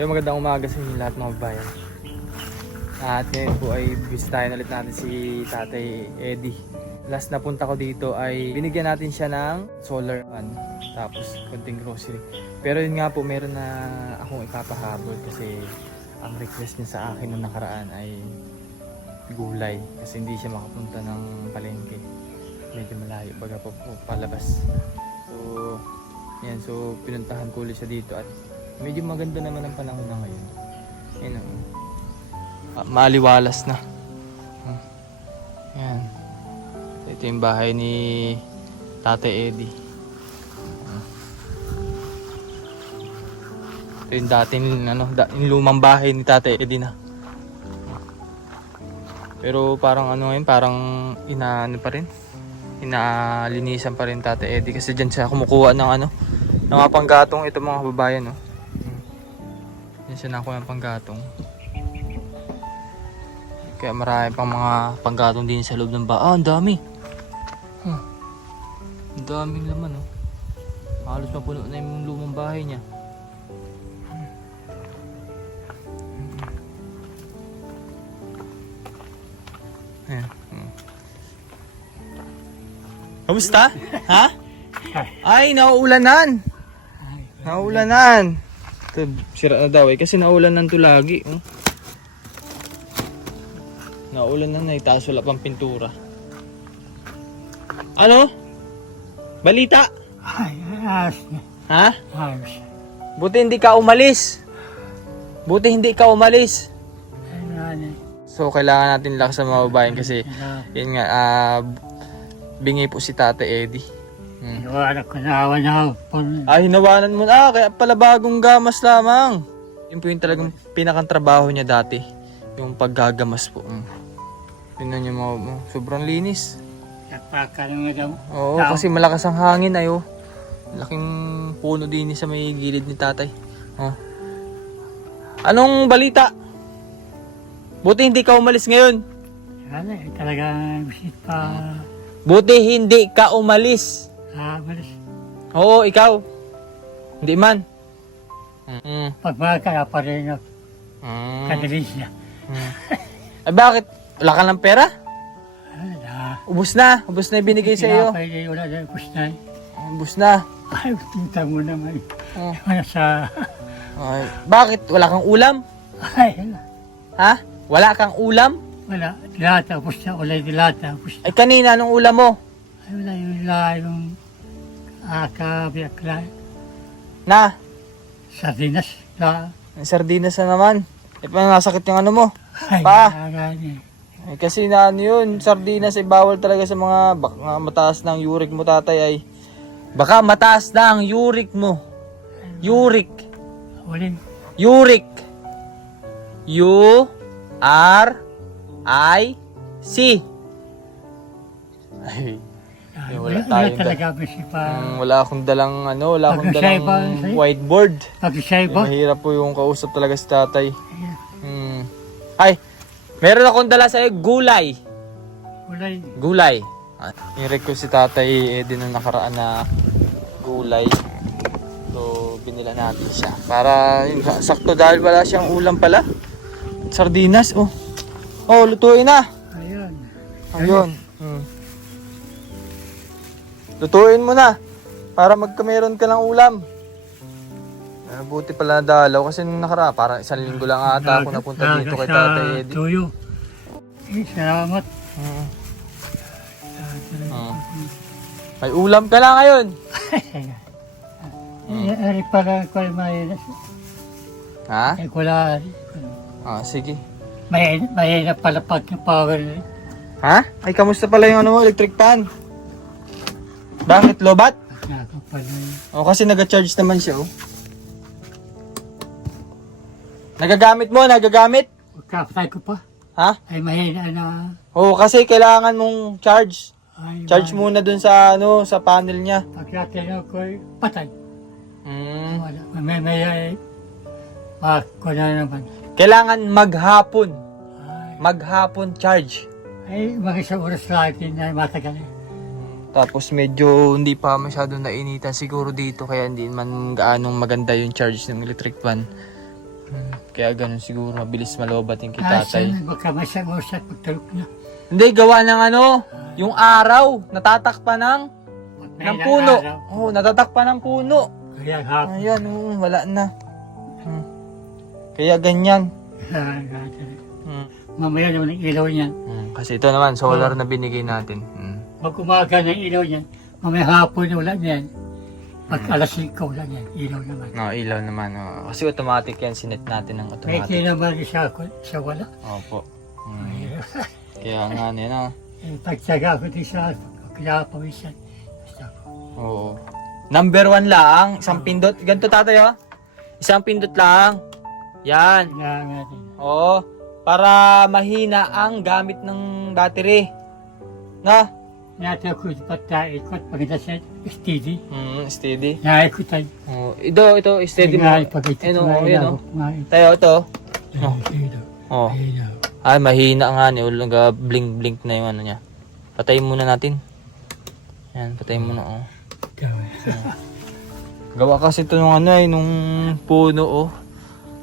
So magandang umaga sa inyo lahat mga bayan. At ngayon po ay bisitahin ulit natin si Tatay Eddie. Last na punta ko dito ay binigyan natin siya ng solar fan. Tapos konting grocery. Pero yun nga po meron na akong ipapahabol kasi ang request niya sa akin nung nakaraan ay gulay. Kasi hindi siya makapunta ng palengke. Medyo malayo baga po, po palabas. So, yan. So, pinuntahan ko ulit siya dito at medyo maganda naman ang panahon na ngayon. Yan ang ah, maaliwalas na. Hmm. Yan. Ito yung bahay ni Tate Eddie. Hmm. Ito yung dating ano, da, yung lumang bahay ni Tate Eddie na. Pero parang ano ngayon, parang inaano pa rin. Inaalinisan pa rin Tate Eddie kasi dyan siya kumukuha ng ano, ng mga panggatong ito mga kababayan no. Siya nakuha ng panggatong. Kaya marami pang mga panggatong din sa loob ng bahay. Ah, ang dami. Huh. Ang daming laman oh. Halos mapuno na yung lumang bahay niya. Ayan. Hmm. Kamusta? ha? Ay, nauulanan. Nauulanan. Ito, sira na daw eh. Kasi naulanan to lagi. Oh. Naulanan na. Itaas wala pang pintura. Ano? Balita? Ay, ayos na. Ha? Ayos. Buti hindi ka umalis. Buti hindi ka umalis. Ay, nani. So, kailangan natin lakas sa mga babaeng kasi yun nga, ah, bingi po si Tate Eddie. Hmm. iwanan ko na awan na ako. Ah, hinawanan mo na. Ah, kaya pala bagong gamas lamang. Yun po yung talagang pinakang trabaho niya dati. Yung paggagamas po. Mm. Tingnan niyo mo, mo. Sobrang linis. Napakalong na daw. Oo, Tao. kasi malakas ang hangin ayo. Laking puno din sa may gilid ni tatay. Oh. Anong balita? Buti hindi ka umalis ngayon. Sana eh, talagang bisit pa. Buti hindi ka umalis. Ah, malis. Oo, ikaw. Hindi man. Mm. Pag mga kaya pa rin ako. Mm. Kadalis na. Mm. Ay bakit? Wala ka ng pera? Na. Ubus na. Ubus na yung binigay sa iyo. Tinapay na wala na kusnay. Ubus na. Ay, tinta mo naman. Oh. Ano sa... Ay, bakit? Wala kang ulam? Ay, Ha? Wala kang ulam? wala. Dilata, tapos na. Wala dilata, tapos na. Ay kanina, anong ulam mo? Wala yung la, yung... Aka, biyakla. Na, Sardinas. La. ang sardinas na naman. Eh, paano nasakit yung ano mo? Ay, Pa. nakakani. Eh, kasi na ano yun, sardinas ay bawal talaga sa mga baka mataas ng uric mo tatay ay. Baka mataas na ang uric mo. Uric. Ulin. Uric. U R I C. Ay, Eh, wala wala, tayong talaga kasi pa. mm, wala akong dalang ano, wala akong dalang sa'yo? whiteboard. Pag siya Eh, iba, mahirap po yung kausap talaga si tatay. Hmm. Ay, meron akong dala sa gulay. yun. Gulay. Ah, Yung request si tatay eh, din na nakaraan na gulay. So, binila natin siya. Para, yun, sa- sakto dahil wala siyang ulam pala. Sardinas, oh. Oh, lutuin na. Ayun. Ayun. Hmm. Lutuin mo na. Para magkameron ka ng ulam. Ah, buti pala nadalaw kasi nung nakaraan, parang isang linggo lang ata ako napunta dito kay Tatay Eddie. Tuyo. Eh, salamat. Hmm. Hmm. May ulam ka na ngayon. Ari pala ko ay may Ha? ay kula. Ah, sige. May may na pala pag power. Ha? Ay, kamusta pala yung ano mo, electric fan? Bakit, lobat? Nakapal. O, kasi nag-charge naman siya, oh. Nagagamit mo, nagagamit? Kapatay ko pa. Ha? Ay mahina na. Oo, kasi kailangan mong charge. Ay, Charge may- muna dun sa ano, sa panel niya. Pagkatino ko ay patay. Mm. Wala. May may ay ako na naman. Kailangan maghapon. Ay, Maghapon charge. ay mga isang oras lang na matagal eh. Tapos medyo hindi pa masyado nainitan siguro dito kaya hindi man gaanong maganda yung charge ng electric fan. Kaya ganun siguro, mabilis malobat yung kay Asa tatay. na, baka masang-usat pagtulog na. Hindi, gawa ng ano, yung araw, natatakpan ng, ng puno. Oo, oh, natatakpan ng puno. Kaya hapon. Ayan, oo, wala na. Hmm. Kaya ganyan. Hmm. Mamaya naman ang ilaw niyan. Hmm, Kasi ito naman, solar na binigay natin. Hmm. Pag umaga ng ilaw niyan, mamaya hapon wala niyan. Pag alas 5 wala niyan, ilaw naman. No, ilaw naman. oo. Kasi automatic yan, sinet natin ng May automatic. naman siya, siya wala. Opo. Hmm. Kaya nga, ano, no? Eh, pagtsaga ko din sa kinapawisan. Basta ko. Oo. Number one lang, isang pindot. Ganito tatay, oh. Isang pindot lang. Yan. Oo. Para mahina ang gamit ng battery. Na? Natin ako sa pagkaikot, pagkita sa steady. Hmm, steady. Naikutan. Oh, ito, ito, steady mo. Ano, oh. Tayo, ito. Oh. Oh. Ay, mahina nga ni. Ulaga, blink-blink na yung ano niya. Patayin muna natin. Yan, patayin muna, oh. Gawa kasi ito nung ano eh, nung puno, oh.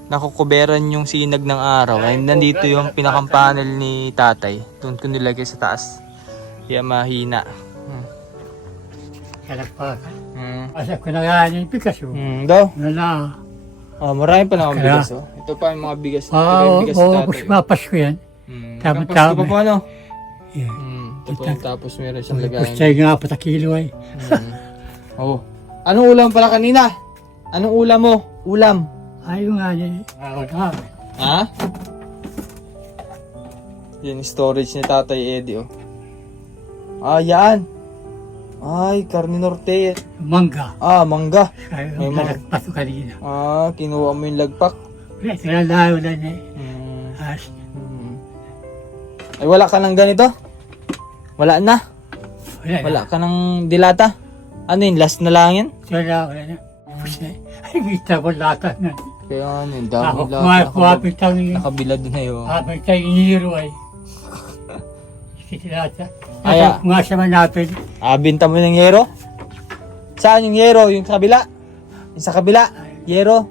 Nakukuberan yung sinag ng araw. Ay, nandito yung pinakang panel ni tatay. Doon ko nilagay sa taas. Kaya mahina. Hmm. Kalagpakan. Hmm. Asa ko na nga yung Picasso. Hmm, daw. Wala. Oh, marami pa na akong Kaya- bigas, oh. Ito pa yung mga bigas. Ito pa Oo, yung bigas oo, ni kung tatay. sumapas ko yan. Hmm. Tama, Tapos, tama. ito pa po ano? Yeah. Hmm. Ito po yung tapos meron siyang lagayan. Gusto nga pa kilo ay. Mm. Oh. Anong ulam pala kanina? Anong ulam mo? Ulam. Ayaw nga niya. Na. Ha? Yan, storage ni Tatay Eddie, oh. Ah, yan. Ay, karne norte. Mangga. Ah, mangga. Kaya May ang mga- nagpas ko kanina. Ah, kinuha mo yung lagpak. Wala, tinalayo na niya. Hmm. As, Hmm. Ay, wala ka ng ganito? Wala na? wala. Wala ka ng dilata? Ano yun, last na lang yan? Wala, wala na. Tapos na. Ay, kita ko lata na. Kaya ano, yung Ako, dami lata. kuwapit ang Nakabilad na yun. Habang tayo iniro ay. Ah. Ito, kung nga siya manapin. Ah, binta mo ng yero? Saan yung yero? Yung sa kabila? Yung sa kabila? Yero?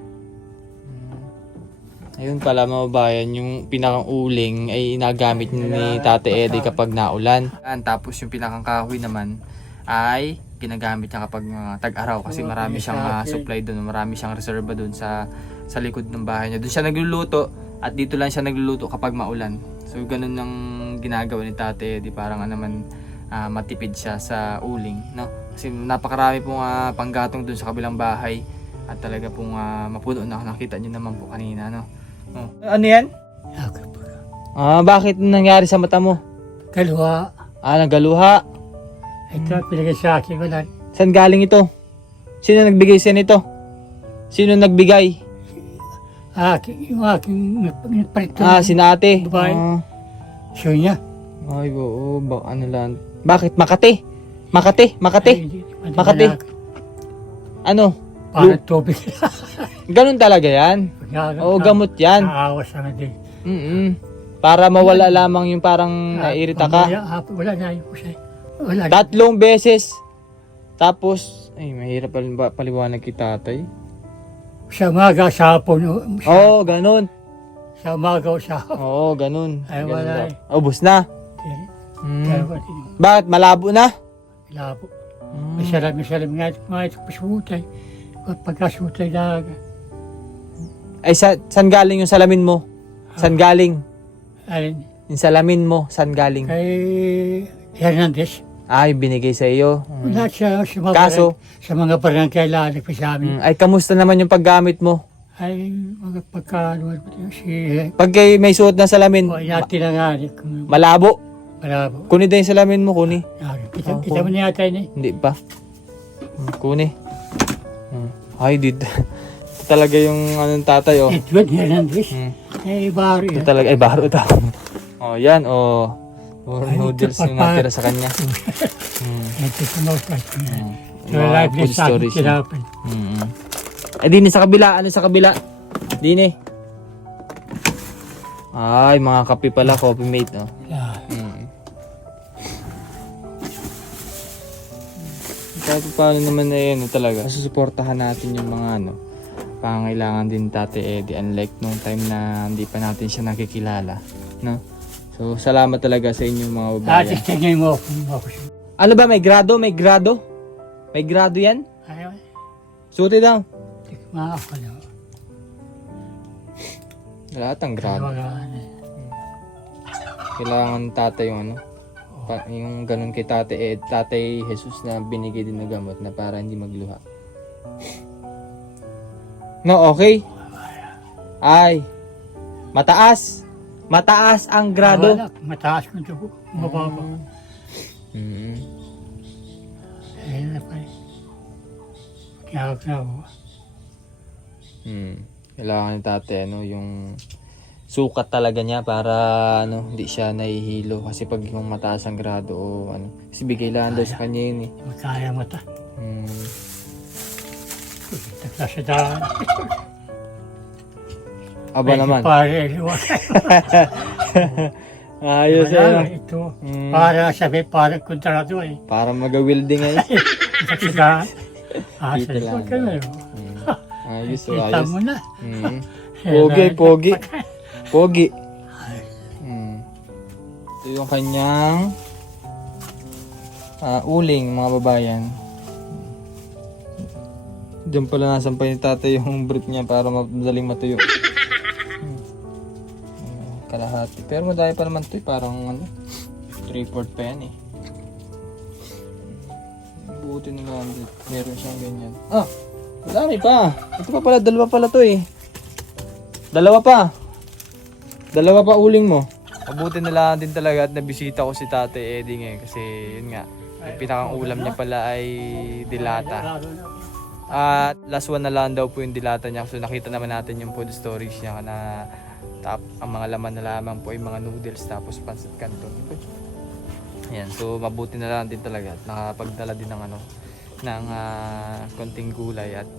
Ayun pala mga bayan, yung pinakang uling ay inagamit ni Tate Eddie kapag naulan. Tapos yung pinakang kahoy naman ay ginagamit niya kapag mga tag-araw kasi marami siyang ah, supply doon, marami siyang reserva doon sa sa likod ng bahay niya. Doon siya nagluluto at dito lang siya nagluluto kapag maulan. So ganun ang ginagawa ni Tate Eddie, parang ano naman ah, matipid siya sa uling, no? Kasi napakarami pong ah, panggatong doon sa kabilang bahay at talaga pong ah, mapuno na nakita niyo naman po kanina, no? Oh. Ano yan? Ah, bakit nangyari sa mata mo? Kalwa. Ah, nagaluha. Ito, pinagay sa akin. Wala. Saan galing ito? Sino nagbigay sa nito? Sino nagbigay? Aking, yung aking nagparito. Ah, si ate. Babae. Ah, Siya niya. ay, oo, ba, ano lang. Bakit? Makati? Makati? Makati? Ay, hindi- hindi Makati. na- Ano? Parang tubig. Ganun talaga yan. Oo, gamot yan. Naawas naman din. Mm Para mawala lamang yung parang nairita ka. Wala na yung siya. Wala na. Tatlong beses. Tapos, ay, mahirap pal- paliwanag kay tatay. Sa umaga, sa hapon. o, Sa, Oo, oh, ganun. sa umaga o sa hapon. Oo, ganun. Ay, Ganun wala daw. eh. Ubus na. Mm. Bakit? Malabo na? Labo. Mm. May salam nga ito. Mga ito pasutay. Pagkasutay na. Ay, sa, saan galing yung salamin mo? Saan galing? Alin. Yung salamin mo, saan galing? Kay Hernandez. Ay, binigay sa iyo. Mm. Wala siya sa mga, Kaso? sa mga barangay lalag pa sa amin. Mm. Ay, kamusta naman yung paggamit mo? Ay, mga pagkaluan ko yun. Si, Pag kay may suot na salamin, o, yati na nga. malabo. malabo. Kuni din yung salamin mo, kuni. Yari. Kita, Ako. kita mo na yata yun eh. Hindi pa. Mm, Kuni. Mm. Ay, did. Talaga yung anong tatay, oh. Edward Hernandez. Mm. Eh, bari. Ito talaga, ay baro ito. oh, yan, oh. Puro Ay, noodles yung pa- natira sa kanya. mm. Sa mga price. Mm. So, Mga live food na sa akin stories. yun. sinapan. Mm. Eh, dini sa kabila. Ano sa kabila? Dini. Ay, mga kape pala, coffee mate, no? Ah, Mm. Kahit paano naman na yun, no, talaga. Susuportahan natin yung mga ano, pangangailangan din Tate Eddie unlike nung time na hindi pa natin siya nakikilala. No? So, salamat talaga sa inyong mga babayan. Dati tingin mo ako siya. Ano ba, may grado? May grado? May grado yan? Ayaw, Suti daw. tikma ako na. Lahat ang grado. Wala na. Kailangan tatay yung ano, pa, yung ganun kay tatay, eh, tatay Jesus na binigay din na gamot na para hindi magluha. No, okay? Ay, mataas. Mataas ang grado. Wala, mataas kong dugo. Mababa. Mm. Ayun na pa. Kaya na ako. Mm. Kailangan ni tatay, ano, yung sukat talaga niya para ano, hindi siya nahihilo kasi pag yung mataas ang grado o ano, kasi bigay lang daw sa kanya yun eh. Magkaya mata. Mm. Takla sa. Aba naman. Pare. Ayos Wala, eh. ito. Mm. Para sabi, parang kontrado eh. Para mag-welding ay. Sa daan. Ah, Dito sa lang. likod ka na yun. Mm. Ayos, oh, Kita ayos. mo na. Mm. Pogi, pogi. Pogi. Mm. Ito yung kanyang ah, uling, mga babayan. Diyan pala nasampay ni tatay yung brief niya para madaling matuyo. Kalahati. Pero madami pa naman ito eh. Parang ano, 3-4 pa yan eh. Buti na lang. Meron siyang ganyan. Ah! Madami pa. Ito pa pala, dalawa pala to eh. Dalawa pa. Dalawa pa uling mo. Mabuti na lang din talaga at nabisita ko si Tate Eddie ngayon kasi yun nga, yung pinakang ulam niya pala ay dilata. At last one na lang daw po yung dilata niya. So nakita naman natin yung food storage niya na top, ang mga laman na lamang po ay mga noodles tapos pancit canton. Ayan, so mabuti na lang din talaga at nakapagdala din ng ano ng ah, konting gulay at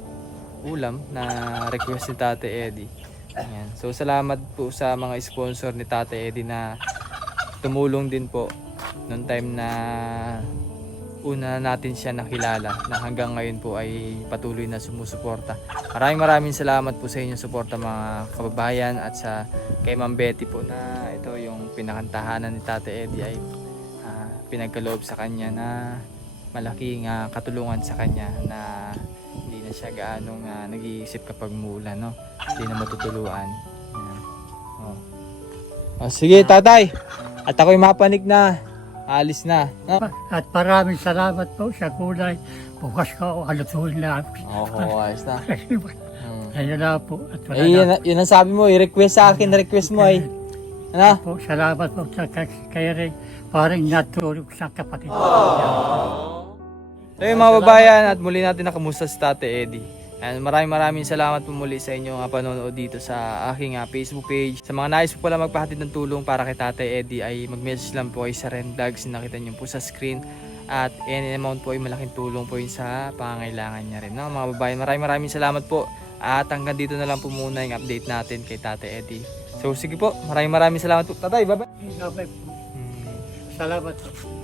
ulam na request ni Tate Eddie. Ayan. So salamat po sa mga sponsor ni Tate Eddie na tumulong din po noong time na una natin siya nakilala na hanggang ngayon po ay patuloy na sumusuporta. Maraming maraming salamat po sa inyong suporta mga kababayan at sa kay Ma'am Betty po na ito yung pinakantahanan ni Tate Eddie ay ah, pinagkaloob sa kanya na malaking ah, katulungan sa kanya na hindi na siya gaano nga nag-iisip kapag muulan, no? Hindi na matutuluan. Yan. Oh. Oh, sige, tatay. At ako'y mapanik na. Alis na. No? At maraming salamat po sa kulay. Bukas ka ako, alutuin na. Oo, ayos na. Ayun na po. At wala Eh, na yun, yun ang sabi mo, i-request sa akin, request mo ay. Ano? po. Salamat po sa kaya rin. Parang natulog sa kapatid. So yung mga babayan at muli natin nakamusta si Tate Eddie. And maraming maraming salamat po muli sa inyong uh, panonood dito sa aking ah, Facebook page. Sa mga nais po pala magpahatid ng tulong para kay Tate Eddie ay mag-message lang po ay sa Ren Vlogs na nakita niyo po sa screen. At any amount po ay malaking tulong po yun sa pangangailangan niya rin. No? Mga babayan, maraming maraming salamat po. At hanggang dito na lang po muna yung update natin kay Tate Eddie. So sige po, maraming maraming salamat po. Tatay, bye-bye. Salamat po. Hmm. Salamat po.